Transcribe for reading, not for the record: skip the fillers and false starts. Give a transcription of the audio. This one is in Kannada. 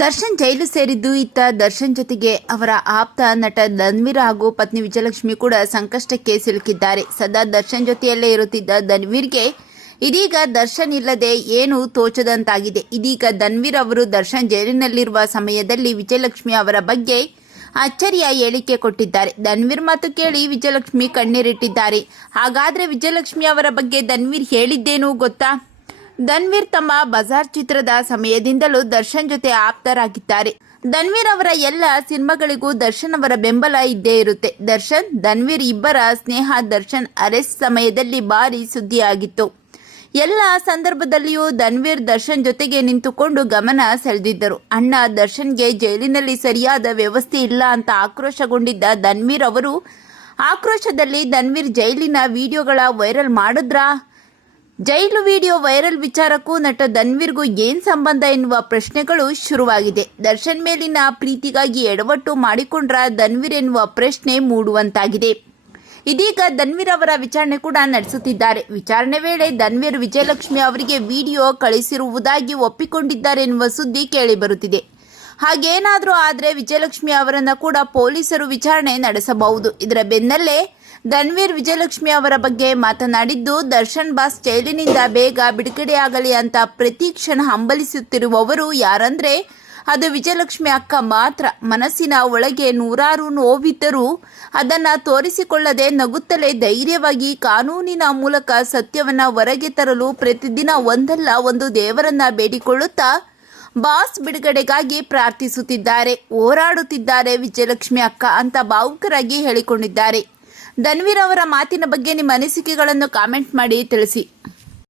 ದರ್ಶನ್ ಜೈಲು ಸೇರಿದ್ದು ಇತ್ತ ದರ್ಶನ್ ಜೊತೆಗೆ ಅವರ ಆಪ್ತ ನಟ ಧನ್ವೀರ್ ಹಾಗೂ ಪತ್ನಿ ವಿಜಯಲಕ್ಷ್ಮಿ ಕೂಡ ಸಂಕಷ್ಟಕ್ಕೆ ಸಿಲುಕಿದ್ದಾರೆ. ಸದಾ ದರ್ಶನ್ ಜೊತೆಯಲ್ಲೇ ಇರುತ್ತಿದ್ದ ಧನ್ವೀರ್ಗೆ ಇದೀಗ ದರ್ಶನ್ ಇಲ್ಲದೆ ಏನು ತೋಚದಂತಾಗಿದೆ. ಇದೀಗ ಧನ್ವೀರ್ ಅವರು ದರ್ಶನ್ ಜೈಲಿನಲ್ಲಿರುವ ಸಮಯದಲ್ಲಿ ವಿಜಯಲಕ್ಷ್ಮಿ ಅವರ ಬಗ್ಗೆ ಅಚ್ಚರಿಯ ಹೇಳಿಕೆ ಕೊಟ್ಟಿದ್ದಾರೆ. ಧನ್ವೀರ್ ಮಾತು ಕೇಳಿ ವಿಜಯಲಕ್ಷ್ಮಿ ಕಣ್ಣೀರಿಟ್ಟಿದ್ದಾರೆ. ಹಾಗಾದ್ರೆ ವಿಜಯಲಕ್ಷ್ಮಿ ಅವರ ಬಗ್ಗೆ ಧನ್ವೀರ್ ಹೇಳಿದ್ದೇನು ಗೊತ್ತಾ? ಧನ್ವೀರ್ ತಮ್ಮ ಬಜಾರ್ ಚಿತ್ರದ ಸಮಯದಿಂದಲೂ ದರ್ಶನ್ ಜೊತೆ ಆಪ್ತರಾಗಿದ್ದಾರೆ. ಧನ್ವೀರ್ ಅವರ ಎಲ್ಲ ಸಿನಿಮಾಗಳಿಗೂ ದರ್ಶನ್ ಅವರ ಬೆಂಬಲ ಇದ್ದೇ ಇರುತ್ತೆ. ದರ್ಶನ್ ಧನ್ವೀರ್ ಇಬ್ಬರ ಸ್ನೇಹ ದರ್ಶನ್ ಅರೆಸ್ಟ್ ಸಮಯದಲ್ಲಿ ಭಾರಿ ಸುದ್ದಿಯಾಗಿತ್ತು. ಎಲ್ಲ ಸಂದರ್ಭದಲ್ಲಿಯೂ ಧನ್ವೀರ್ ದರ್ಶನ್ ಜೊತೆಗೆ ನಿಂತುಕೊಂಡು ಗಮನ ಸೆಳೆದಿದ್ದರು. ಅಣ್ಣ ದರ್ಶನ್ಗೆ ಜೈಲಿನಲ್ಲಿ ಸರಿಯಾದ ವ್ಯವಸ್ಥೆ ಇಲ್ಲ ಅಂತ ಆಕ್ರೋಶಗೊಂಡಿದ್ದ ಧನ್ವೀರ್ ಅವರು ಆಕ್ರೋಶದಲ್ಲಿ ಧನ್ವೀರ್ ಜೈಲಿನ ವಿಡಿಯೋಗಳ ವೈರಲ್ ಮಾಡಿದ್ರಾ? ಜೈಲು ವಿಡಿಯೋ ವೈರಲ್ ವಿಚಾರಕ್ಕೂ ನಟ ಧನ್ವೀರ್ಗೂ ಏನ್ ಸಂಬಂಧ ಎನ್ನುವ ಪ್ರಶ್ನೆಗಳು ಶುರುವಾಗಿದೆ. ದರ್ಶನ್ ಮೇಲಿನ ಪ್ರೀತಿಗಾಗಿ ಎಡವಟ್ಟು ಮಾಡಿಕೊಂಡ್ರ ಧನ್ವೀರ್ ಎನ್ನುವ ಪ್ರಶ್ನೆ ಮೂಡುವಂತಾಗಿದೆ. ಇದೀಗ ಧನ್ವೀರ್ ಅವರ ವಿಚಾರಣೆ ಕೂಡ ನಡೆಸುತ್ತಿದ್ದಾರೆ. ವಿಚಾರಣೆ ವೇಳೆ ಧನ್ವೀರ್ ವಿಜಯಲಕ್ಷ್ಮಿ ಅವರಿಗೆ ವಿಡಿಯೋ ಕಳಿಸಿರುವುದಾಗಿ ಒಪ್ಪಿಕೊಂಡಿದ್ದಾರೆ ಎನ್ನುವ ಸುದ್ದಿ ಕೇಳಿಬರುತ್ತಿದೆ. ಹಾಗೇನಾದರೂ ಆದರೆ ವಿಜಯಲಕ್ಷ್ಮಿ ಅವರನ್ನ ಕೂಡ ಪೊಲೀಸರು ವಿಚಾರಣೆ ನಡೆಸಬಹುದು. ಇದರ ಬೆನ್ನಲ್ಲೇ ಧನ್ವೀರ್ ವಿಜಯಲಕ್ಷ್ಮಿ ಅವರ ಬಗ್ಗೆ ಮಾತನಾಡಿದ್ದು, ದರ್ಶನ್ ಬಾಸ್ ಜೈಲಿನಿಂದ ಬೇಗ ಬಿಡುಗಡೆಯಾಗಲಿ ಅಂತ ಪ್ರತಿ ಕ್ಷಣ ಹಂಬಲಿಸುತ್ತಿರುವವರು ಯಾರಂದ್ರೆ ಅದು ವಿಜಯಲಕ್ಷ್ಮಿ ಅಕ್ಕ ಮಾತ್ರ. ಮನಸ್ಸಿನ ಒಳಗೆ ನೂರಾರು ನೋವಿದ್ದರೂ ಅದನ್ನು ತೋರಿಸಿಕೊಳ್ಳದೆ ನಗುತ್ತಲೇ ಧೈರ್ಯವಾಗಿ ಕಾನೂನಿನ ಮೂಲಕ ಸತ್ಯವನ್ನ ಹೊರಗೆ ತರಲು ಪ್ರತಿದಿನ ಒಂದಲ್ಲ ಒಂದು ದೇವರನ್ನ ಬೇಡಿಕೊಳ್ಳುತ್ತಾ ಬಾಸ್ ಬಿಡುಗಡೆಗಾಗಿ ಪ್ರಾರ್ಥಿಸುತ್ತಿದ್ದಾರೆ, ಹೋರಾಡುತ್ತಿದ್ದಾರೆ ವಿಜಯಲಕ್ಷ್ಮಿ ಅಕ್ಕ ಅಂತ ಭಾವುಕರಾಗಿ ಹೇಳಿಕೊಂಡಿದ್ದಾರೆ. ಧನ್ವೀರ್ ಅವರ ಮಾತಿನ ಬಗ್ಗೆ ನಿಮ್ಮ ಅನಿಸಿಕೆಗಳನ್ನು ಕಾಮೆಂಟ್ ಮಾಡಿ ತಿಳಿಸಿ.